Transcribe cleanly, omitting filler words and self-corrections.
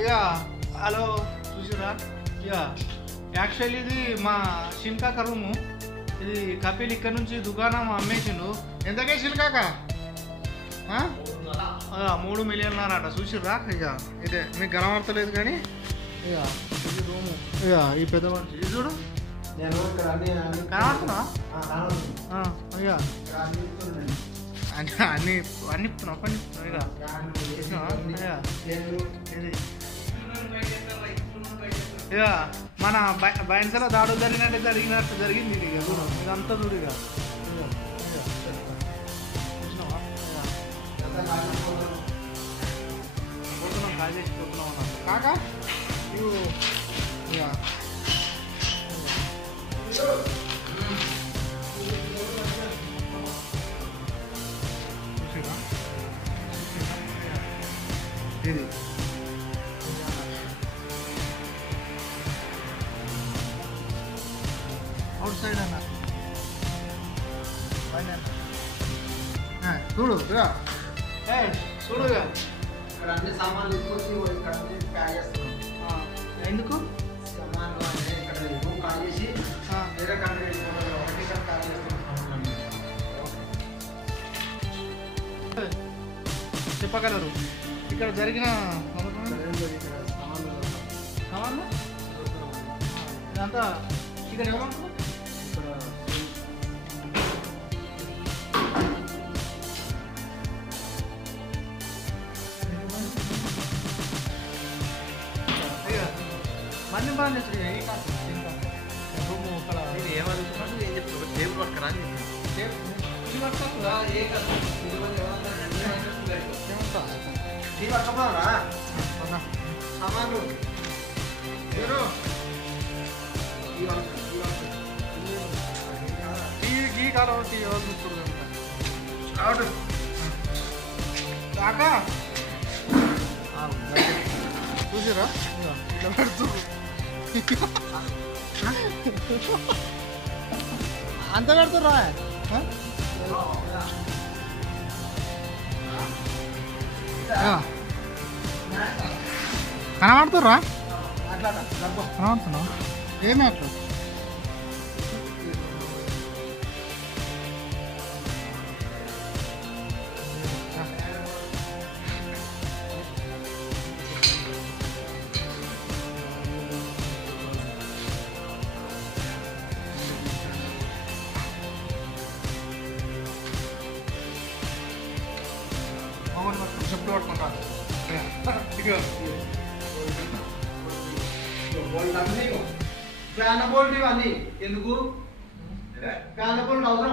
ఇక హలో చూసిరా ఇక యాక్చువల్లీ ఇది మా షిన్కాక రూము. ఇది కపిల్ ఇక్కడ నుంచి దుకాణం అమ్మేసిండు. ఎంతకే షిన్కాక 3 మిలియన్ అట. చూసిర్రా ఇక ఇదే మీకు కనబడతలేదు కానీ ఇక ఇది రూము. ఇక ఈ పెద్ద మనిషి ఇది చూడు కనబడుతున్నా ఇక అన్ని అన్ని పని ఇక ఇక మన బయన్సలో దాడులు జరిగినట్టు జరిగింది ఇది. ఇక చూడు ఇదంతా చూడు ఇక పోతున్నాం కాజేసి పోతున్నాం అన్న కాక ఇక ఇది అవుట్ సైడ్ అన్న చూడు చూడు ఇక్కడ అన్ని సామాన్లు ఎక్కువ ఇక్కడ ప్యాక్ చేస్తున్నాం. ఎందుకు సామాన్లు అంటే ఇక్కడ రూమ్ ఖాళీ చేసి వేరే కంట్రీ ఒకటి ఖాళీ చేస్తున్నాం. చెప్పగలరు ఇక్కడ జరిగిన సవాళ్ళు ఇదంతా ఇక్కడ ఏమంటారు మళ్ళీ బాగా నచ్చుడు ఏ కాదు రూము ఇక్కడ ఏమడుగుతున్నాడు ఏం చెప్తారు టేబుల్ పట్టుకరా సామాన్లు ఈ కాలం ఎవరు చూస్తారు కాకా చూసారా ఇలా పెడుతూ అంత పెడుతుర్రా కనబడుతుర్రా కనబడుతున్నావు ఏమి అట్లా చెప్పులు పట్టుకుంటా ఫ్యాన్ బోల్ట్ ఇవన్నీ ఎందుకు ఫ్యాన్ బోల్ట్ అవసరం